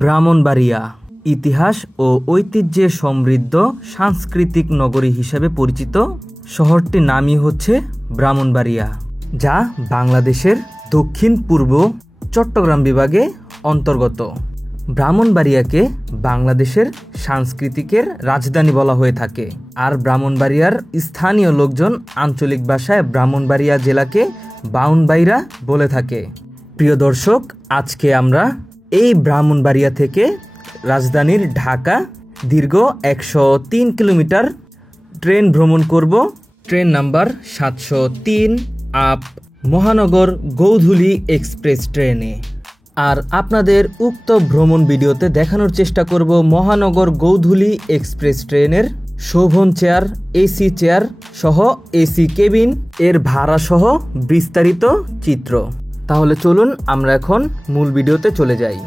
ব্রাহ্মণবাড়িয়া ইতিহাস ও ঐতিহ্যে সমৃদ্ধ সাংস্কৃতিক নগরী হিসেবে পরিচিত। শহরটির নামই হচ্ছে ব্রাহ্মণবাড়িয়া, যা বাংলাদেশের দক্ষিণ পূর্ব চট্টগ্রাম বিভাগে অন্তর্গত। ব্রাহ্মণবাড়িয়াকে বাংলাদেশের সাংস্কৃতিকের রাজধানী বলা হয়ে থাকে। আর ব্রাহ্মণবাড়িয়ার স্থানীয় লোকজন আঞ্চলিক ভাষায় ব্রাহ্মণবাড়িয়া জেলাকে বাউনবাইরা বলে থাকে। প্রিয় দর্শক, আজকে আমরা এই ব্রাহ্মণবাড়িয়া থেকে রাজধানীর ঢাকা দীর্ঘ 103 কিলোমিটার ট্রেন ভ্রমণ করব। ট্রেন নাম্বার 703 আপ মহানগর গৌধুলী এক্সপ্রেস ট্রেনে। আর আপনাদের উক্ত ভ্রমণ ভিডিওতে দেখানোর চেষ্টা করব মহানগর গৌধুলী এক্সপ্রেস ট্রেনের শোভন চেয়ার, এসি চেয়ার সহ এসি কেবিন এর ভাড়া সহ বিস্তারিত চিত্র। তাহলে চলুন আমরা এখন মূল ভিডিওতে চলে যাই।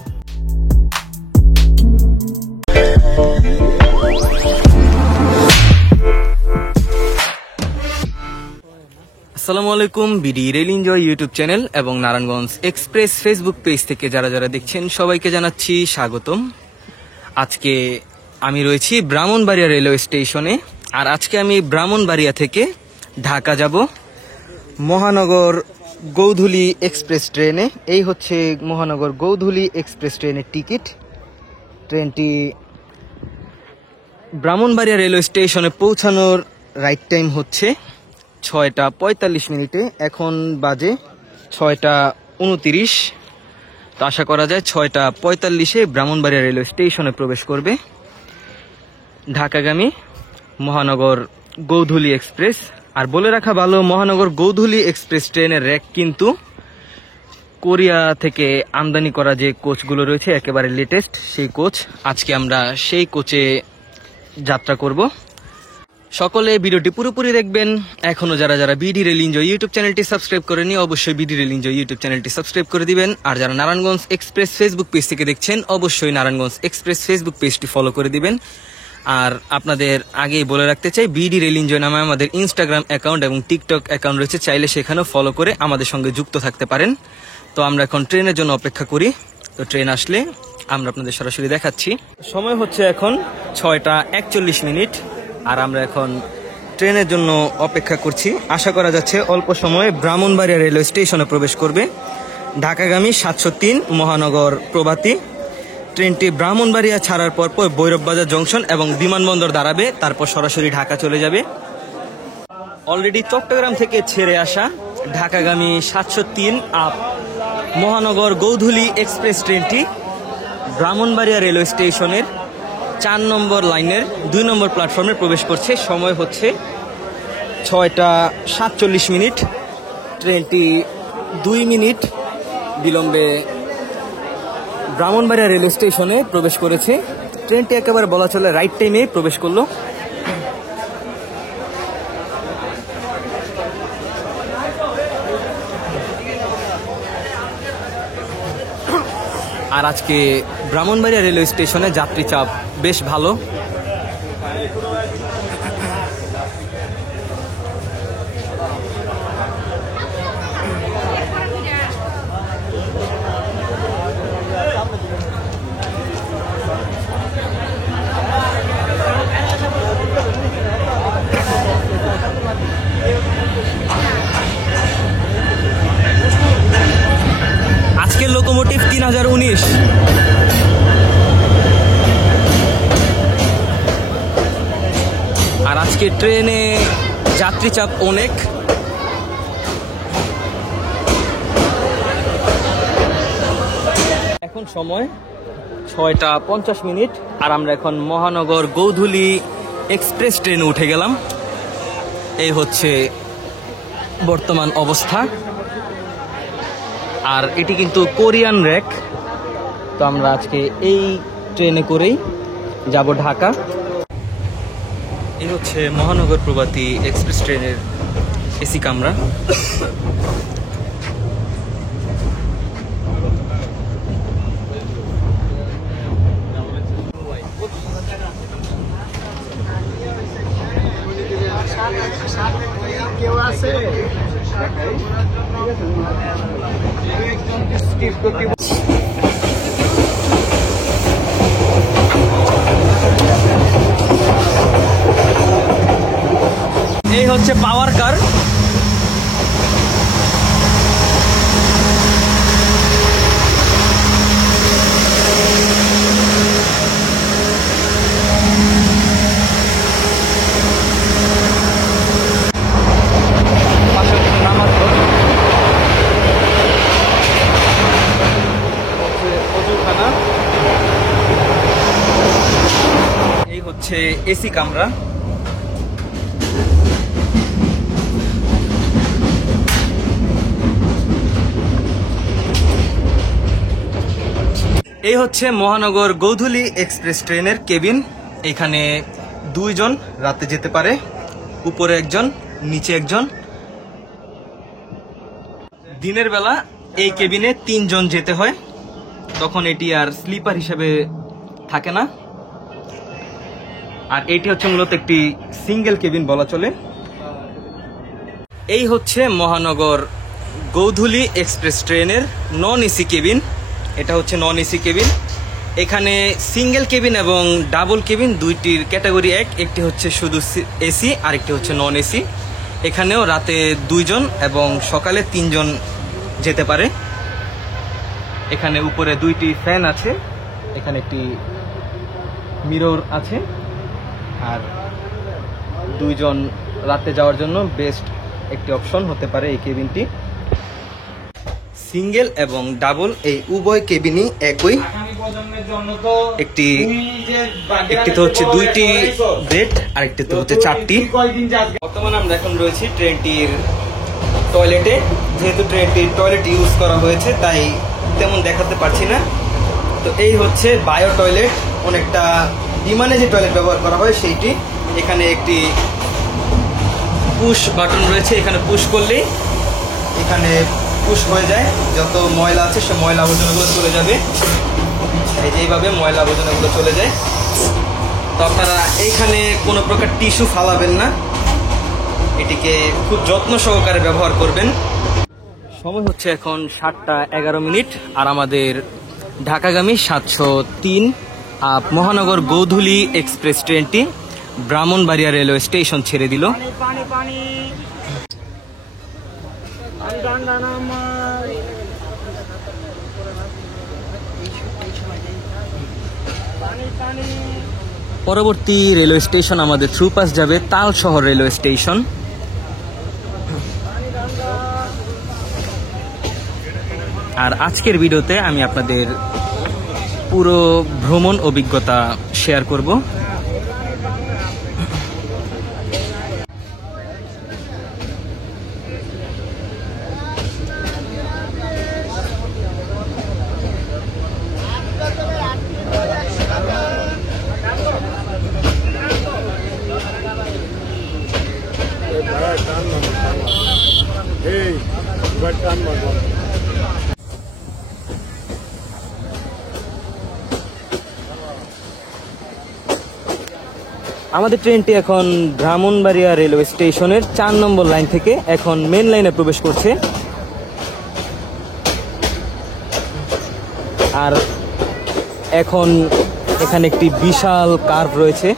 আসসালামু আলাইকুম, BD rail enjoy YouTube channel এবং নারায়ণগঞ্জ এক্সপ্রেস ফেসবুক পেজ থেকে যারা দেখছেন সবাইকে জানাচ্ছি স্বাগতম। আজকে আমি রয়েছি ব্রাহ্মণবাড়িয়া রেলওয়ে স্টেশনে। আর আজকে আমি ব্রাহ্মণবাড়িয়া থেকে ঢাকা যাব মহানগর গৌধুলী এক্সপ্রেস ট্রেনে। এই হচ্ছে মহানগর গৌধুলী এক্সপ্রেস ট্রেনের টিকিট। ট্রেনটি ব্রাহ্মণবাড়িয়া রেলওয়ে স্টেশনে পৌঁছানোর রাইট টাইম হচ্ছে 6টা 45 মিনিটে। এখন বাজে 6টা 29। তো আশা করা যায় 6টা 45-এ ব্রাহ্মণবাড়িয়া রেলওয়ে স্টেশনে প্রবেশ করবে ঢাকাগামী মহানগর গৌধুলী এক্সপ্রেস। আর বলে রাখা ভালো, মহানগর গৌধুলী এক্সপ্রেস ট্রেনের র্যাক কিন্তু কোরিয়া থেকে আমদানি করা যে কোচগুলো রয়েছে একেবারে লেটেস্ট সেই কোচ। আজকে আমরা সেই কোচে যাত্রা করব। সকলে ভিডিওটি পুরোপুরি দেখবেন। এখনো যারা বিডি রেল এনজয় ইউটিউব চ্যানেলটি সাবস্ক্রাইব করেনি অবশ্যই বিডি রেল এনজয় ইউটিউব চ্যানেলটি সাবস্ক্রাইব করে দিবেন। আর যারা নারায়ণগঞ্জ এক্সপ্রেস ফেসবুক পেজ থেকে দেখছেন অবশ্যই নারায়ণগঞ্জ এক্সপ্রেস ফেসবুক পেজটি ফলো করে দিবেন। আর আপনাদের আগেই বলে রাখতে চাই, বিডি রেল এনজয় নামে আমাদের ইনস্টাগ্রাম অ্যাকাউন্ট এবং টিকটক অ্যাকাউন্ট রয়েছে, চাইলে সেখানেও ফলো করে আমাদের সঙ্গে যুক্ত থাকতে পারেন। তো আমরা এখন ট্রেনের জন্য অপেক্ষা করি। তো ট্রেন আসলে আমরা আপনাদের সরাসরি দেখাচ্ছি। সময় হচ্ছে এখন 6টা 41 মিনিট। আর আমরা এখন ট্রেনের জন্য অপেক্ষা করছি। আশা করা যাচ্ছে অল্প সময়ে ব্রাহ্মণবাড়িয়া রেলওয়ে স্টেশনে প্রবেশ করবে ঢাকাগামী 703 মহানগর প্রভাতী ট্রেনটি। ব্রাহ্মণবাড়িয়া ছাড়ার পর ভৈরববাজার জংশন এবং বিমানবন্দর দাঁড়াবে, তারপর সরাসরি ঢাকা চলে যাবে। অলরেডি চট্টগ্রাম থেকে ছেড়ে আসা ঢাকাগামী 703 আপ মহানগর গৌধুলী এক্সপ্রেস ট্রেনটি ব্রাহ্মণবাড়িয়া রেলওয়ে স্টেশনের 4 নম্বর লাইনের 2 নম্বর প্ল্যাটফর্মে প্রবেশ করছে। সময় হচ্ছে 6টা 47 মিনিট। ট্রেনটি 2 মিনিট বিলম্বে ব্রাহ্মণবাড়িয়া রেলওয়ে স্টেশনে প্রবেশ করেছে। ট্রেনটি একেবারে বলা চলে রাইট টাইমে প্রবেশ করলো। আর আজকে ব্রাহ্মণবাড়িয়া রেলওয়ে স্টেশনে যাত্রী চাপ বেশ ভালো। আজকের লোকোমোটিভ 3019। আর আজকে ট্রেনে যাত্রী চাপ অনেক। এখন সময় 6টা 50 মিনিট। আর আমরা এখন মহানগর গৌধুলী এক্সপ্রেস ট্রেনে উঠে গেলাম। এই হচ্ছে বর্তমান অবস্থা। আর এটি কিন্তু কোরিয়ান র্যাক। তো আমরা আজকে এই ট্রেনে করেই যাব ঢাকা। এই হচ্ছে মহানগর প্রভাতী এক্সপ্রেস ট্রেনের এসি কামরা। কেউ আছে? এই হচ্ছে পাওয়ার কার। এই হচ্ছে এসি কামরা। এই হচ্ছে মহানগর গৌধুলী এক্সপ্রেস ট্রেনের কেবিন। এখানে 2 জন রাতে যেতে পারে, উপরে একজন, নিচে একজন। দিনের বেলা এই কেবিনে 3 জন যেতে হয়, তখন এটি আর স্লিপার হিসেবে থাকে না। আর এটি হচ্ছে মূলত একটি সিঙ্গেল কেবিন বলা চলে। এই হচ্ছে মহানগর গৌধুলী এক্সপ্রেস ট্রেনের নন এসি কেবিন। এটা হচ্ছে নন এসি কেবিন। এখানে সিঙ্গেল কেবিন এবং ডাবল কেবিন দুইটির ক্যাটাগরি এক, একটি হচ্ছে শুধু এসি আর একটি হচ্ছে নন এসি। এখানেও রাতে 2 জন এবং সকালে 3 জন যেতে পারে। এখানে উপরে 2টি ফ্যান আছে, এখানে একটি মিরর আছে। আর 2 জন রাতে যাওয়ার জন্য বেস্ট একটি অপশন হতে পারে এই কেবিনটি। সিঙ্গেল এবং ডাবল এই উভয় কেবিনই একই। একটিতে হচ্ছে 2টি বেড আর একটিতে হচ্ছে 4টি। বর্তমানে আমরা এখন রয়েছি ট্রেনটির টয়লেটে। যেহেতু ট্রেনটির টয়লেট ইউজ করা হয়েছে তাই তেমন দেখাতে পারছি না। তো এই হচ্ছে বায়ো টয়লেট, অনেকটা বিমানে যে টয়লেট ব্যবহার করা হয় সেইটি। এখানে একটি পুশ বাটন রয়েছে, এখানে পুশ করলেই এখানে পুশ হয়ে যায়, যত ময়লা আছে সে ময়লা আবর্জনাগুলো চলে যাবে। এই যে এইভাবে ময়লা আবর্জনাগুলো চলে যায়। তো আপনারা এইখানে কোনো প্রকার টিস্যু ফালাবেন না, এটিকে খুব যত্ন সহকারে ব্যবহার করবেন। সময় হচ্ছে এখন 7টা11 আর আমাদের ঢাকাগামী 703 মহানগর গৌধুলী এক্সপ্রেস ট্রেনটি ব্রাহ্মণবাড়িয়া রেলওয়ে স্টেশন ছেড়ে দিল। পরবর্তী রেলওয়ে স্টেশন আমাদের থ্রুপাস যাবে তালশহর রেলওয়ে স্টেশন। আর আজকের ভিডিওতে আমি আপনাদের পুরো ভ্রমণ অভিজ্ঞতা শেয়ার করব। আমাদের ট্রেনটি এখন ব্রাহ্মণবাড়িয়া রেলওয়ে স্টেশনের 4 নম্বর লাইন থেকে এখন মেন লাইনে প্রবেশ করছে। আর এখন এখানে একটি বিশাল কার্ভ রয়েছে।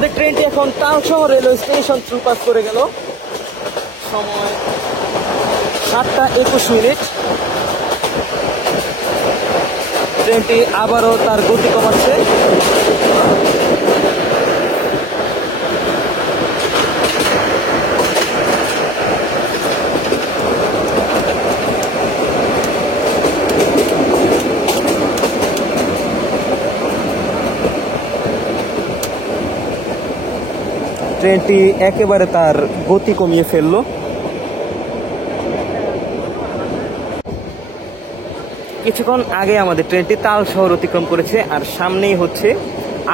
আমাদের ট্রেনটি এখন Talshahar railway station through pass করে গেল। সময় 7:21। ট্রেনটি আবারও তার গতি কমাচ্ছে। ট্রেনটি একেবারে তার গতি কমিয়ে ফেলল। কিছুক্ষণ আগে আমাদের ট্রেনটি তালশহর অতিক্রম করেছে, আর সামনেই হচ্ছে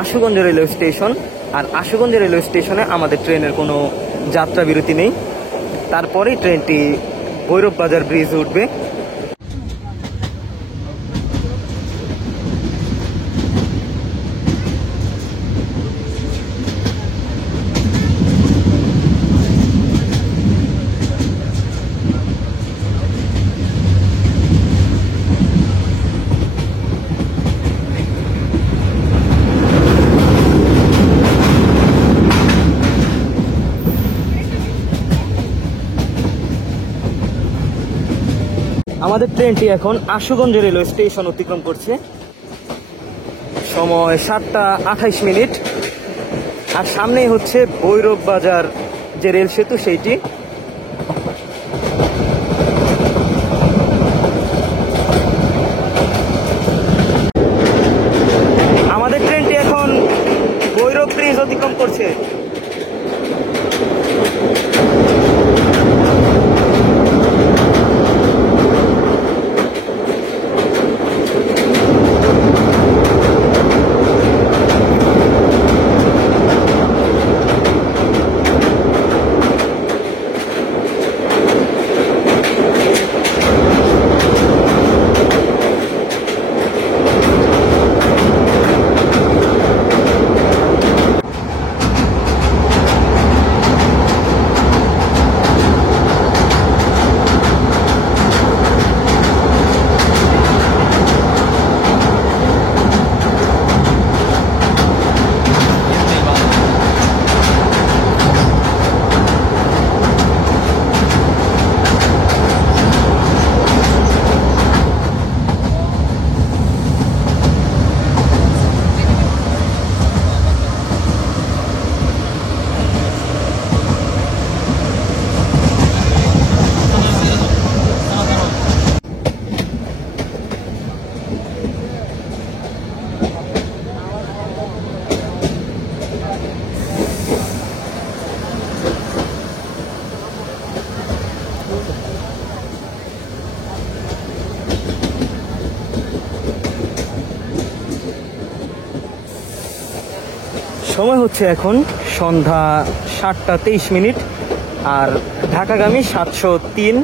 আশুগঞ্জ রেলওয়ে স্টেশন। আর আশুগঞ্জ রেলওয়ে স্টেশনে আমাদের ট্রেনের কোনো যাত্রা বিরতি নেই। তারপরেই ট্রেনটি ভৈরব বাজার ব্রিজে উঠবে। আমাদের ট্রেনটি এখন আশুগঞ্জ রেলওয়ে স্টেশন অতিক্রম করছে। সময় 7:28। আর সামনেই হচ্ছে ভৈরব বাজার যে রেল সেতু সেইটি। আমাদের ট্রেনটি এখন ভৈরব ব্রিজ অতিক্রম করছে। সময় হচ্ছে এখন সন্ধ্যা 7:23। আর ঢাকাগামী 703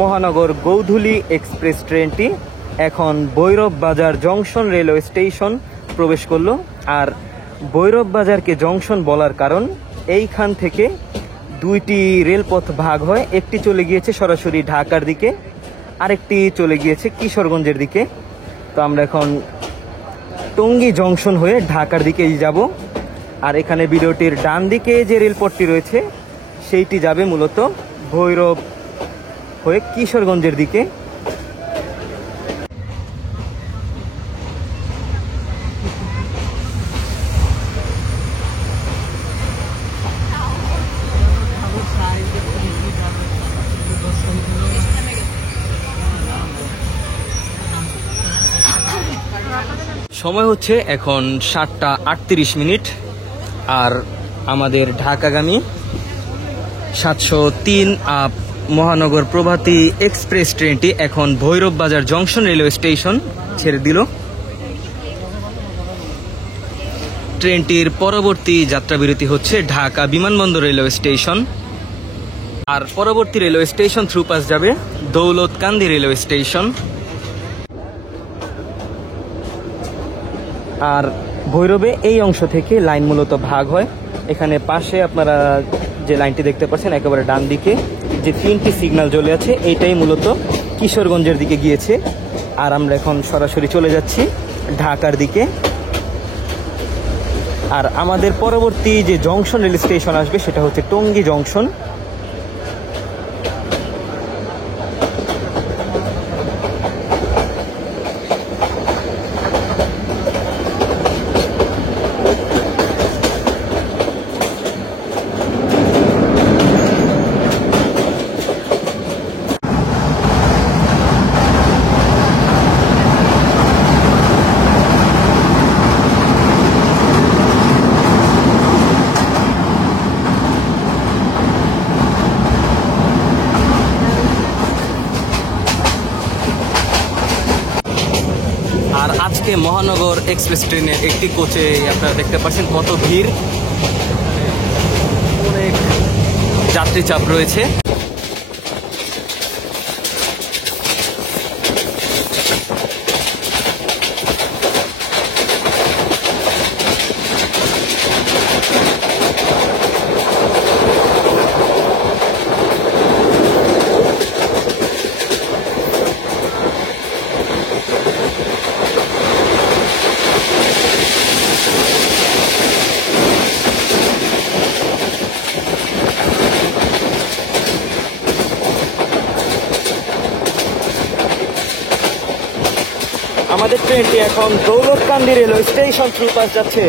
মহানগর গৌধুলী এক্সপ্রেস ট্রেনটি এখন ভৈরব বাজার জংশন রেলওয়ে স্টেশন প্রবেশ করলো। আর ভৈরব বাজারকে জংশন বলার কারণ, এইখান থেকে দুইটি রেলপথ ভাগ হয়। একটি চলে গিয়েছে সরাসরি ঢাকার দিকে, আরেকটি চলে গিয়েছে কিশোরগঞ্জের দিকে। তো আমরা এখন টঙ্গী জংশন হয়ে ঢাকার দিকেই যাব। আর এখানে ভিডিওটির ডান দিকে যে রেলপথটি রয়েছে সেইটি যাবে মূলত ভৈরব হয়ে কিশোরগঞ্জের দিকে। সময় হচ্ছে এখন 7:38। আর আমাদের ঢাকাগামী 703 মহানগর প্রভাতী এক্সপ্রেস ট্রেনটি এখন ভৈরব বাজার জংশন রেলওয়ে স্টেশন ছেড়ে দিল। ট্রেনটির পরবর্তী যাত্রা বিরতি হচ্ছে ঢাকা বিমানবন্দর রেলওয়ে স্টেশন। আর পরবর্তী রেলওয়ে স্টেশন থ্রু পাস যাবে দৌলতকান্দি রেলওয়ে স্টেশন। আর ভৈরবে এই অংশ থেকে লাইন মূলত ভাগ হয়। এখানে পাশে আপনারা যে লাইনটি দেখতে পাচ্ছেন একেবারে ডান দিকে যে 3টি সিগন্যাল জ্বলে আছে, এইটাই মূলত কিশোরগঞ্জের দিকে গিয়েছে। আর আমরা এখন সরাসরি চলে যাচ্ছি ঢাকার দিকে। আর আমাদের পরবর্তী যে জংশন রেল স্টেশন আসবে সেটা হচ্ছে টঙ্গী জংশন। আর আজকে মহানগর এক্সপ্রেস ট্রেনের একটি কোচে আপনারা দেখতে পাচ্ছেন কত ভিড়, অনেক যাত্রী চাপ রয়েছে। আমাদের ট্রেনটি এখন Daulatkandi railway station through pass যাচ্ছে।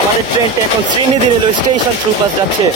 আমাদের ট্রেনটি এখন Srinidhi railway station through pass যাচ্ছে।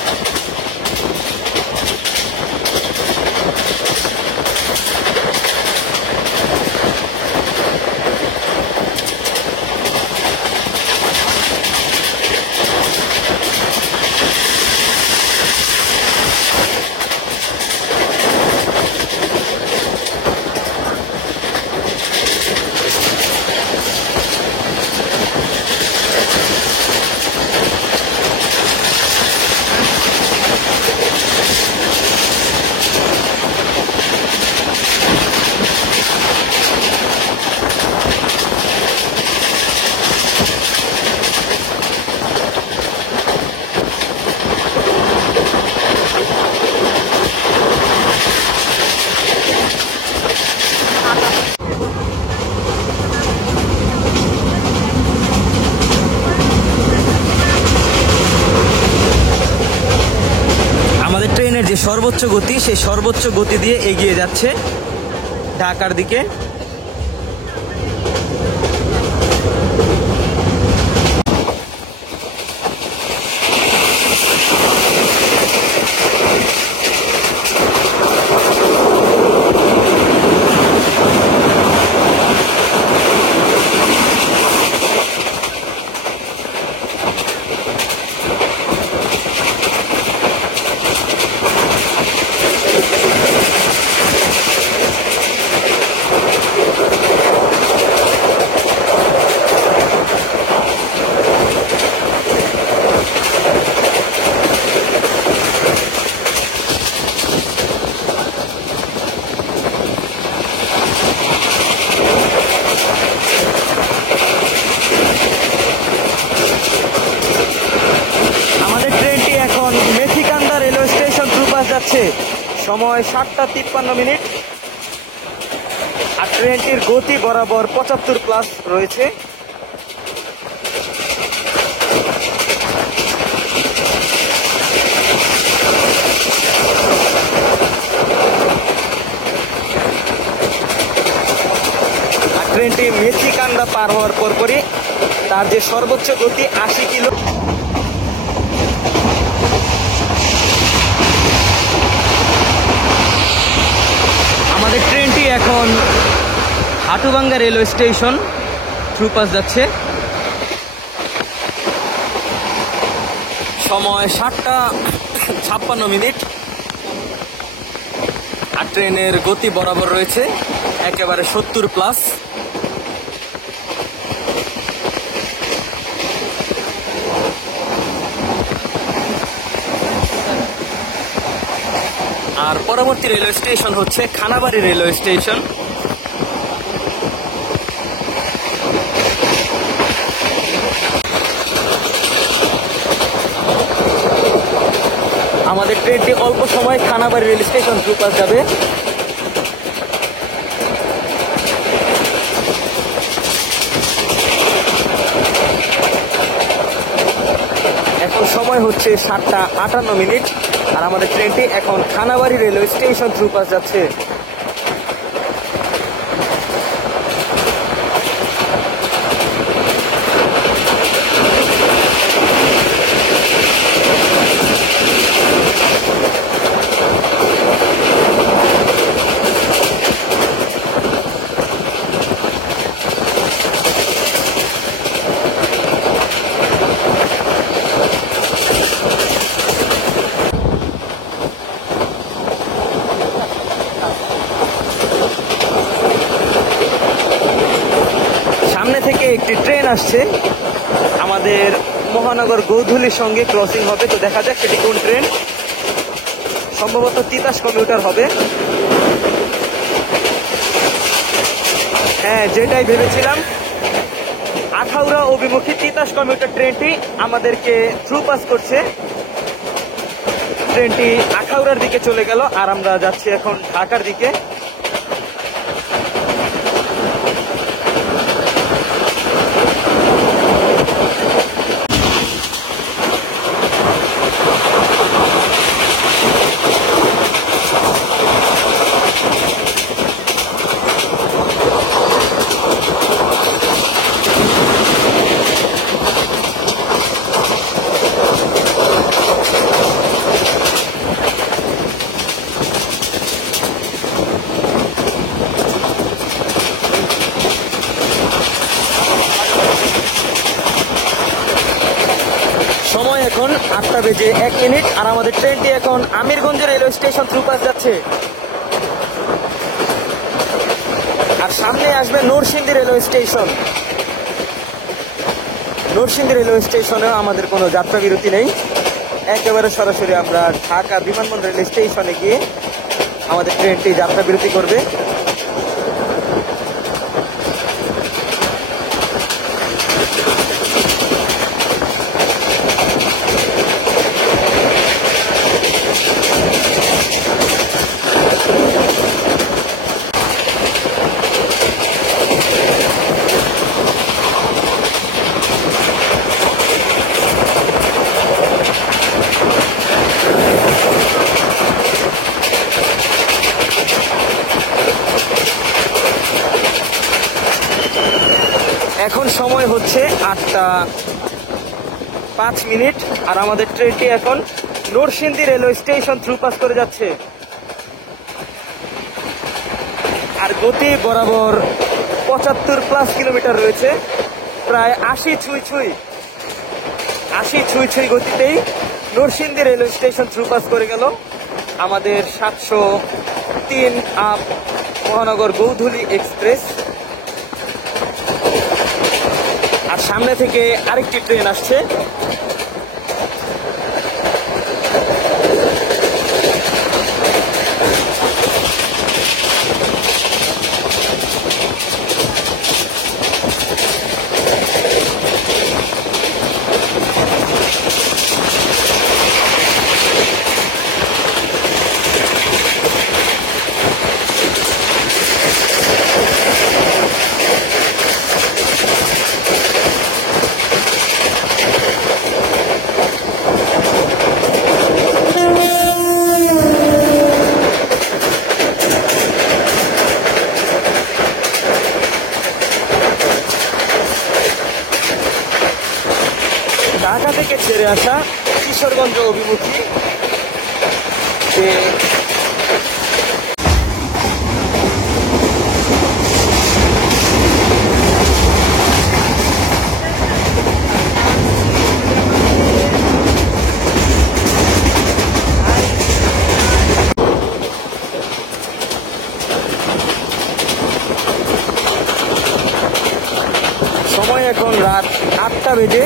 যে সর্বোচ্চ গতি, সেই সর্বোচ্চ গতি দিয়ে এগিয়ে যাচ্ছে ঢাকার দিকে। সময় 7:53 আর ট্রেনটির গতি বরাবর 75+ রয়েছে। হাটুয়াংরা পার হওয়ার পরপরই তার যে সর্বোচ্চ গতি 80 কিলো। আমাদের ট্রেনটি এখন Hatubhanga railway station through pass যাচ্ছে। সময় 7:56। আর ট্রেনের গতি বরাবর রয়েছে একেবারে 70+। আর পরবর্তী রেলওয়ে স্টেশন হচ্ছে খানাবাড়ি রেলওয়ে স্টেশন। আমাদের ট্রেনটি অল্প সময় Khanabari rail station through pass যাবে। এখন সময় হচ্ছে 7:58। আর আমাদের ট্রেনটি এখন Khanabari railway station through pass যাচ্ছে। থেকে একটি ট্রেন আসছে, আমাদের মহানগর গৌধুলির সঙ্গে ক্রসিং হবে। তো দেখা যাক সেটি কোন ট্রেন। সম্ভবত তিতাস কমিউটার হবে। হ্যাঁ, যেটাই ভেবেছিলাম। আখাউড়া অভিমুখী তিতাস কমিউটার ট্রেনটি আমাদেরকে থ্রু পাস করছে। ট্রেনটি আখাউড়ার দিকে চলে গেল আর আমরা যাচ্ছি এখন ঢাকার দিকে। সময় এখন 8:01 আর আমাদের ট্রেনটি এখন Amirganj railway station through pass যাচ্ছে। আর সামনে আসবে Narsingdi railway station. Narsingdi railway স্টেশনেও আমাদের কোনো যাত্রা বিরতি নেই। একেবারে সরাসরি আমরা ঢাকা বিমানবন্দর রেলওয়ে স্টেশনে গিয়ে আমাদের ট্রেনটি যাত্রা বিরতি করবে। এখন সময় হচ্ছে 8:05 আর আমাদের ট্রেনটি এখন Narsingdi railway station through pass করে যাচ্ছে। আর গতি বরাবর 75+ কিলোমিটার রয়েছে, প্রায় 80 ছুঁই গতিতেই Narsingdi railway station through pass করে গেল আমাদের 703 আপ মহানগর গৌধুলি এক্সপ্রেস। আর সামনে থেকে আরেকটি ট্রেন আসছে। থেকে ছেড়ে আসা কিশোরগঞ্জ অভিমুখী যে সময় এখন রাত 8টা বেজে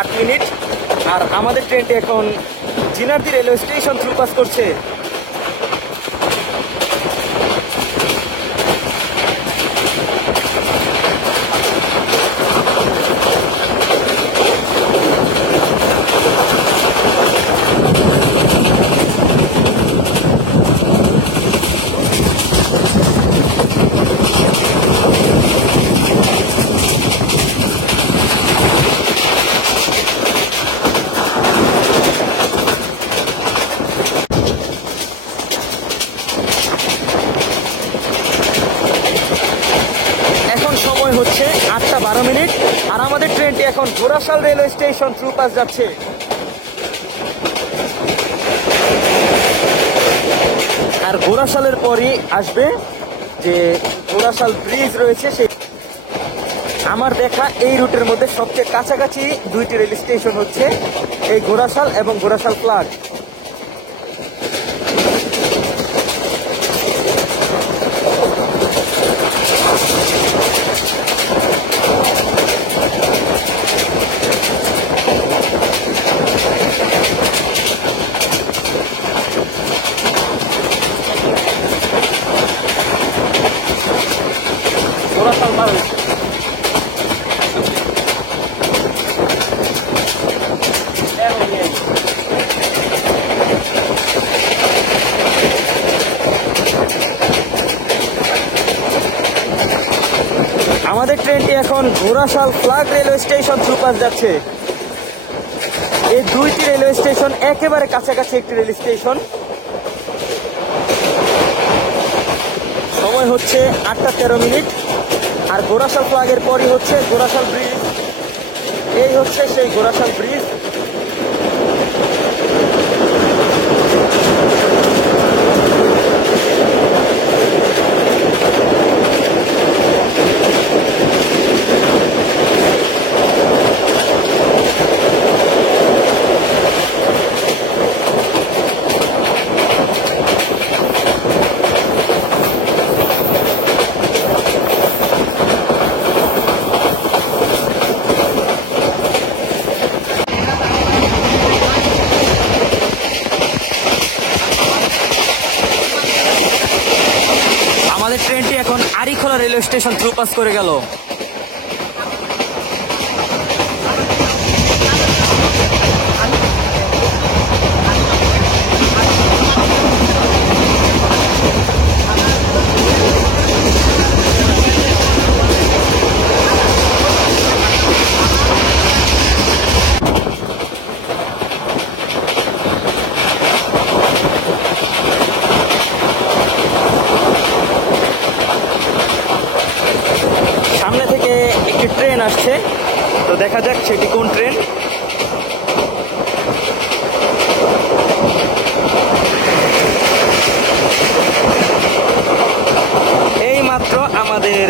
8 মিনিট। আর আমাদের ট্রেনটি এখন Jinardi railway station through pass করছে। হচ্ছে 8টা 12 মিনিট। আর আমাদের ট্রেনটি এখন Ghorashal railway station through pass যাচ্ছে। আর ঘোড়াশালের পরই আসবে যে ঘোড়াশাল ব্রিজ রয়েছে। সেই আমার দেখা এই রুটের মধ্যে সবচেয়ে কাছাকাছি দুইটি রেল স্টেশন হচ্ছে এই ঘোড়াশাল এবং ঘোড়াশাল ফ্ল্যাগ। আমাদের ট্রেনটি এখন Ghorashal flag railway station through pass যাচ্ছে। এই দুইটি রেলওয়ে স্টেশন একেবারে কাছাকাছি একটি রেল স্টেশন। সময় হচ্ছে 8টা 13 মিনিট। আর ঘোড়াশাল ফ্ল্যাগের পরই হচ্ছে ঘোড়াশাল ব্রিজ। এই হচ্ছে সেই ঘোড়াশাল ব্রিজ। আমাদের ট্রেনটি এখন আরিখোলা রেলওয়ে স্টেশন থ্রু পাস করে গেল। সামনে থেকে একটি ট্রেন আসছে, তো দেখা যাক সেটি কোন ট্রেন। এই মাত্র আমাদের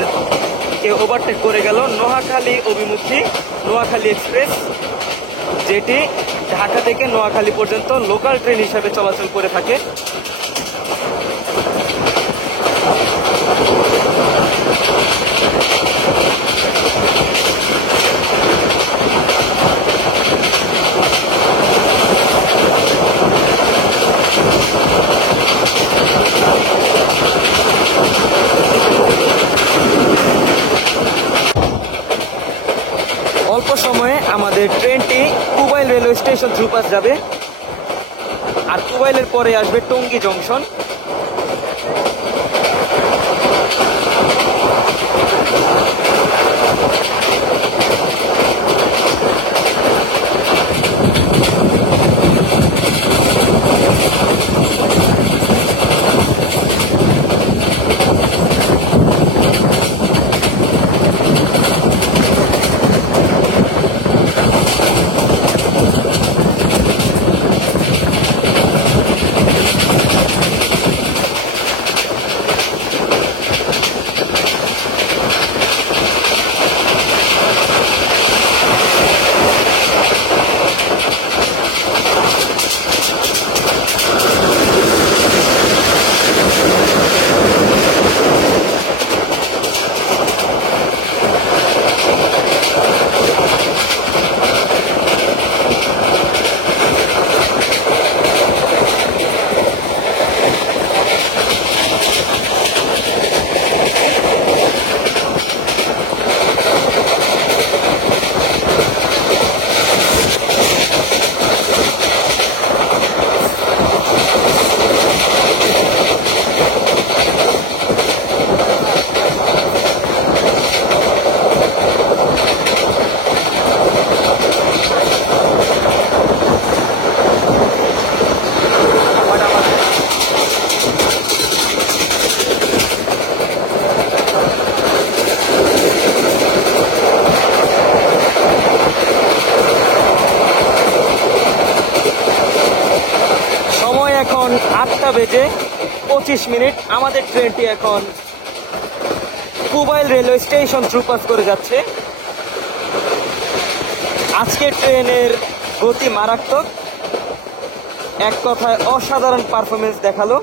ওভারটেক করে গেল নোয়াখালী অভিমুখী নোয়াখালী এক্সপ্রেস, যেটি ঢাকা থেকে নোয়াখালী পর্যন্ত লোকাল ট্রেন হিসাবে চলাচল করে থাকে। অল্প সময়ে আমাদের ট্রেনটি কুবাইল রেলওয়ে স্টেশন থ্রু পাস যাবে। আর কুবাইলের পরে আসবে টঙ্গী জংশন। এখন 8:25। আমাদের ট্রেনটি এখন কুবাইল রেলওয়ে স্টেশন থ্রু পাস করে যাচ্ছে। আজকের ট্রেনের গতি মারাত্মক, এক কথায় অসাধারণ পারফরমেন্স দেখালো।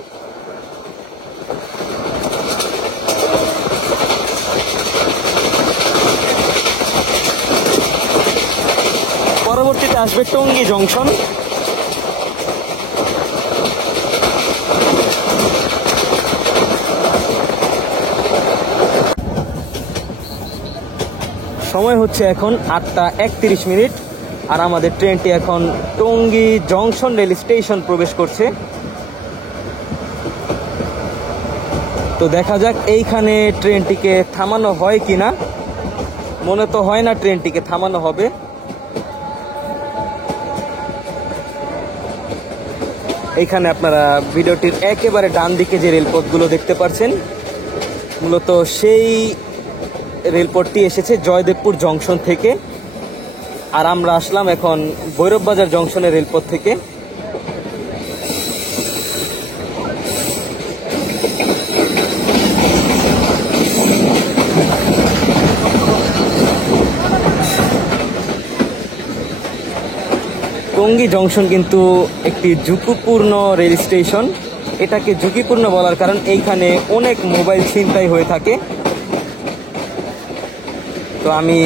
পরবর্তীতে আসবে টঙ্গী জংশন। সময় হচ্ছে এখন 8:31 আর আমাদের ট্রেনটি এখন টঙ্গী জংশন রেল স্টেশন প্রবেশ করছে। তো দেখা যাক এইখানে ট্রেনটিকে থামানো হয় কিনা। মনে তো হয় না ট্রেনটিকে থামানো হবে। এইখানে আপনারা ভিডিওটির একেবারে ডান দিকে যে রেলপথগুলো দেখতে পাচ্ছেন, মূলত সেই রেলপথটি এসেছে জয়দেবপুর জংশন থেকে, আর আমরা আসলাম এখন ভৈরব বাজার জংশনের রেলপথ থেকে। টঙ্গী জংশন কিন্তু একটি ঝুঁকিপূর্ণ রেল স্টেশন। এটাকে ঝুঁকিপূর্ণ বলার কারণ এইখানে অনেক মোবাইল ছিনতাই হয়ে থাকে। তো আমি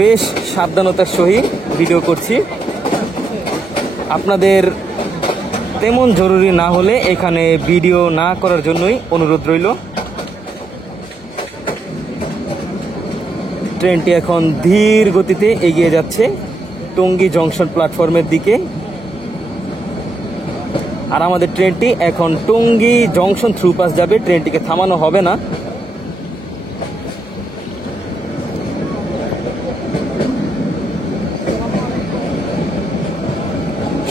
বেশ সাবধানতার সহিত ভিডিও করছি। আপনাদের তেমন জরুরি না হলে এখানে ভিডিও না করার জন্যই অনুরোধ রইল। ট্রেনটি এখন ধীর গতিতে এগিয়ে যাচ্ছে টঙ্গী জংশন প্ল্যাটফর্মের দিকে, আর আমাদের ট্রেনটি এখন টঙ্গী জংশন থ্রু পাস যাবে। ট্রেনটিকে থামানো হবে না।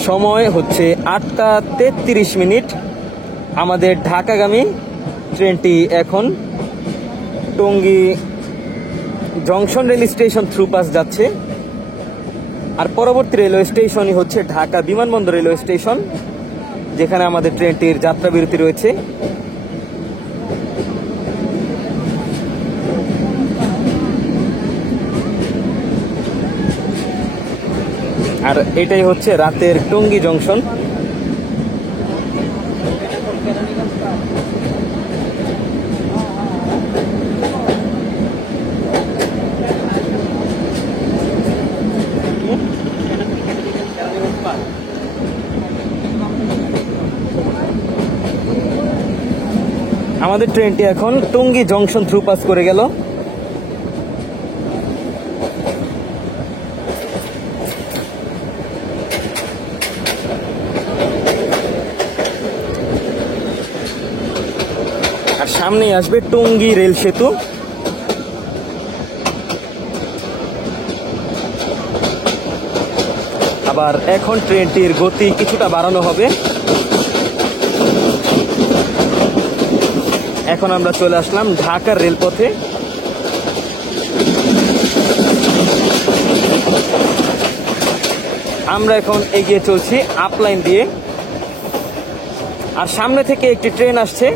সময় হচ্ছে 8:33। আমাদের ঢাকাগামী ট্রেনটি এখন Tongi junction rail station through pass যাচ্ছে, আর পরবর্তী রেলওয়ে স্টেশনই হচ্ছে ঢাকা বিমানবন্দর রেলওয়ে স্টেশন, যেখানে আমাদের ট্রেনটির যাত্রা বিরতি রয়েছে। আর এটাই হচ্ছে রাতের টঙ্গী জংশন। আমাদের ট্রেনটি এখন টঙ্গী জংশন থ্রু পাস করে গেল। আর সামনেই আসবে টঙ্গী রেল সেতু। আবার এখন ট্রেনটির গতি কিছুটা বাড়ানো হবে। এখন আমরা চলে আসলাম ঢাকার রেলপথে। আমরা এখন এগিয়ে চলছি আপলাইন দিয়ে, আর সামনে থেকে একটি ট্রেন আসছে।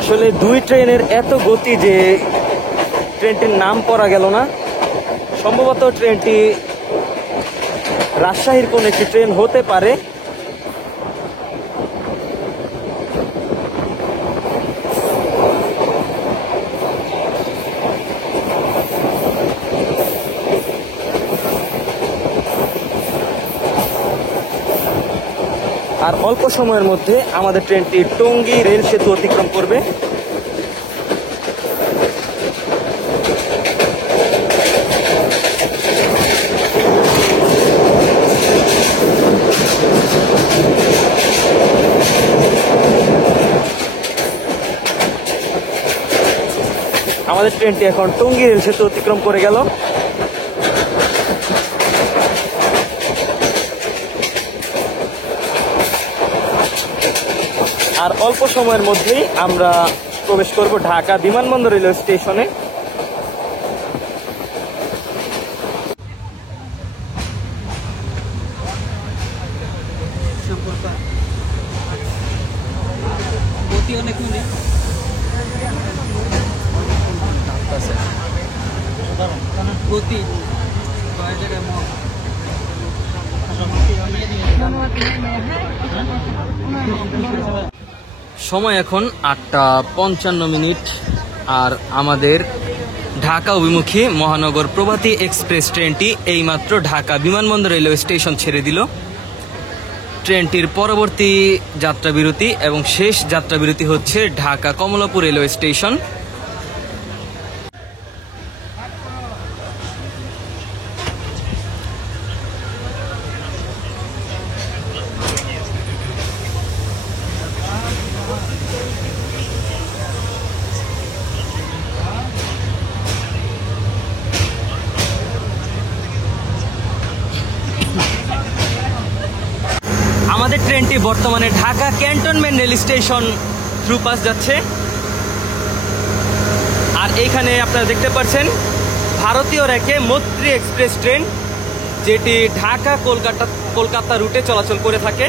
আসলে দুই ট্রেনের এত গতি যে ট্রেনটির নাম পড়া গেল না। সম্ভবত ট্রেনটি রাজশাহীর কোন একটি ট্রেন হতে পারে। আর অল্প সময়ের মধ্যে আমাদের ট্রেনটি টঙ্গী রেল সেতু অতিক্রম করবে। আমাদের ট্রেনটি এখন টঙ্গী রেল সেতু অতিক্রম করে গেল। আর অল্প সময়ের মধ্যেই আমরা প্রবেশ করব ঢাকা বিমানবন্দর রেলওয়ে স্টেশনে। সময় এখন 8:55। আর আমাদের ঢাকা অভিমুখী মহানগর প্রভাতী এক্সপ্রেস ট্রেনটি এইমাত্র ঢাকা বিমানবন্দর রেলওয়ে স্টেশন ছেড়ে দিল। ট্রেনটির পরবর্তী যাত্রা বিরতি এবং শেষ যাত্রা বিরতি হচ্ছে ঢাকা কমলাপুর রেলওয়ে স্টেশন। আমাদের ট্রেনটি বর্তমানে Dhaka cantonment rail station through pass যাচ্ছে। আর এইখানে আপনারা দেখতে পাচ্ছেন ভারতীয় রেকে মৈত্রী এক্সপ্রেস ট্রেন, যেটি ঢাকা কলকাতা রুটে চলাচল করে থাকে।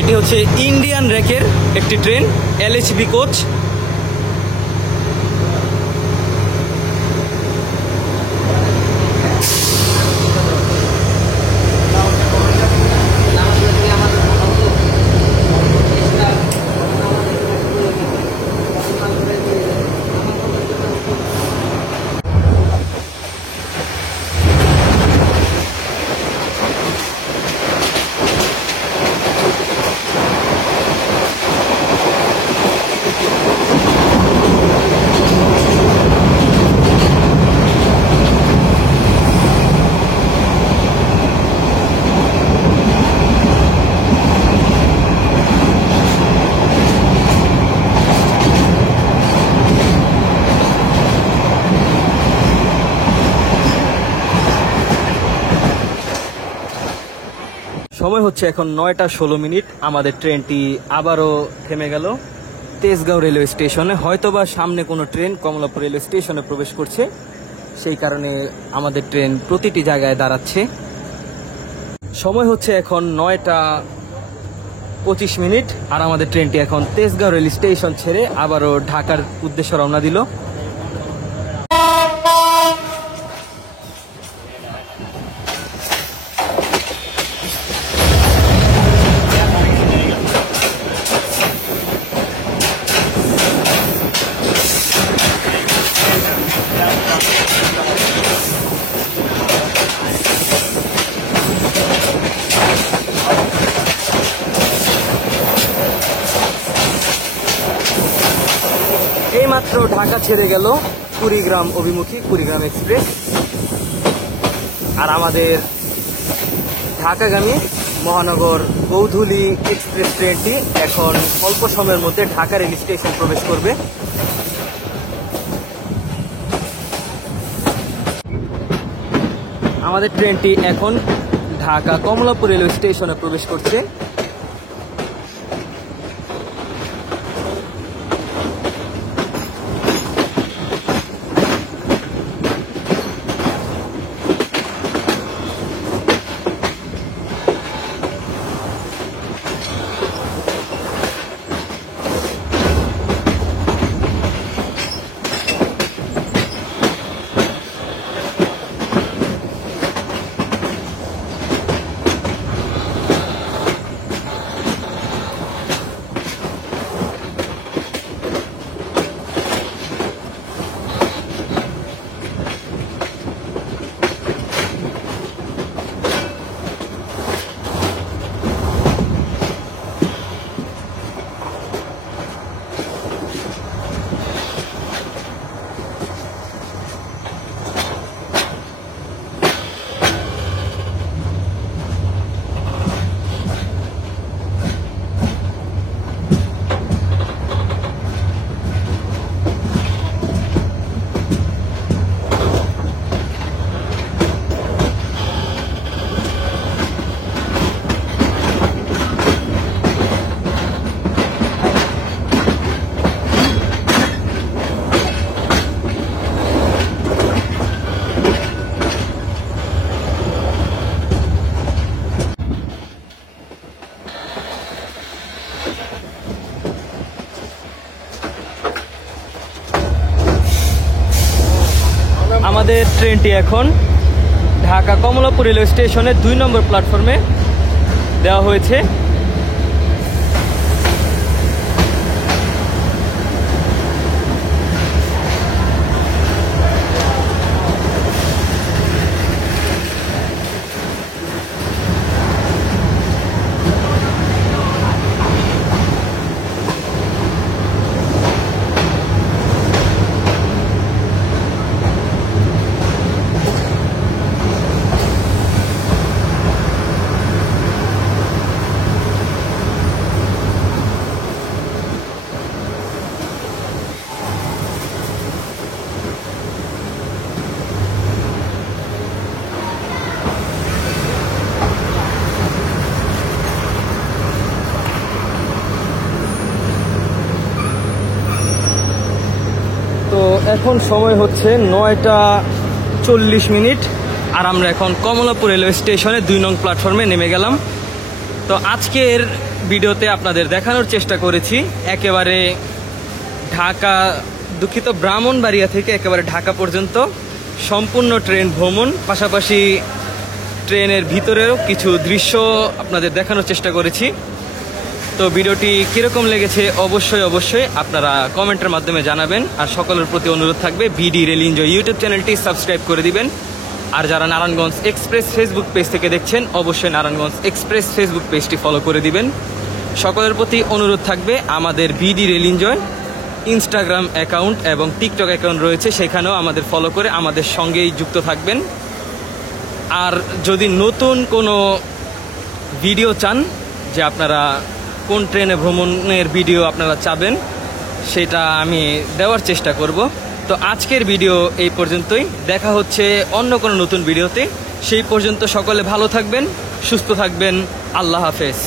এটি হচ্ছে ইন্ডিয়ান রেকের একটি ট্রেন, LHB কোচ। সময় হচ্ছে এখন 9:16। আমাদের ট্রেনটি আবারও থেমে গেল তেজগাঁও রেলওয়ে স্টেশনে। হয়তোবা সামনে কোনো ট্রেন কমলাপুর রেলওয়ে স্টেশনে প্রবেশ করছে, সেই কারণে আমাদের ট্রেন প্রতিটি জায়গায় দাঁড়াচ্ছে। সময় হচ্ছে এখন 9:25। আর আমাদের ট্রেনটি এখন তেজগাঁও রেল স্টেশন ছেড়ে আবারও ঢাকার উদ্দেশ্যে রওনা দিল। এইমাত্র ঢাকা ছেড়ে গেল কুড়িগ্রাম অভিমুখী কুড়িগ্রাম এক্সপ্রেস। আর আমাদের ঢাকাগামী মহানগর গৌধুলী এক্সপ্রেস ট্রেনটি এখন অল্প সময়ের মধ্যে ঢাকা রেল স্টেশন প্রবেশ করবে। আমাদের ট্রেনটি এখন ঢাকা কমলাপুর রেলওয়ে স্টেশনে প্রবেশ করছে। আমাদের ট্রেনটি এখন ঢাকা কমলাপুর রেলওয়ে স্টেশনের 2 নম্বর প্ল্যাটফর্মে দেওয়া হয়েছে। তো এখন সময় হচ্ছে 9টা 40 মিনিট, আর আমরা এখন কমলাপুর রেলওয়ে স্টেশনে 2 নং প্ল্যাটফর্মে নেমে গেলাম। তো আজকের ভিডিওতে আপনাদের দেখানোর চেষ্টা করেছি একেবারে ঢাকা, দুঃখিত, ব্রাহ্মণবাড়িয়া থেকে একেবারে ঢাকা পর্যন্ত সম্পূর্ণ ট্রেন ভ্রমণ, পাশাপাশি ট্রেনের ভিতরেও কিছু দৃশ্য আপনাদের দেখানোর চেষ্টা করেছি। তো ভিডিওটি কীরকম লেগেছে অবশ্যই আপনারা কমেন্টের মাধ্যমে জানাবেন। আর সকলের প্রতি অনুরোধ থাকবে বিডি রেল এনজয় ইউটিউব চ্যানেলটি সাবস্ক্রাইব করে দিবেন। আর যারা নারায়ণগঞ্জ এক্সপ্রেস ফেসবুক পেজ থেকে দেখছেন অবশ্যই নারায়ণগঞ্জ এক্সপ্রেস ফেসবুক পেজটি ফলো করে দিবেন। সকলের প্রতি অনুরোধ থাকবে আমাদের BD rail enjoy Instagram account এবং টিকটক অ্যাকাউন্ট রয়েছে, সেখানেও আমাদের ফলো করে আমাদের সঙ্গেই যুক্ত থাকবেন। আর যদি নতুন কোনো ভিডিও চান, যে আপনারা কোন ট্রেনে ভ্রমণের ভিডিও আপনারা চাবেন, সেটা আমি দেওয়ার চেষ্টা করব। তো আজকের ভিডিও এই পর্যন্তই, দেখা হচ্ছে অন্য কোনো নতুন ভিডিওতে। সেই পর্যন্ত সকলে ভালো থাকবেন, সুস্থ থাকবেন। আল্লাহ হাফেজ।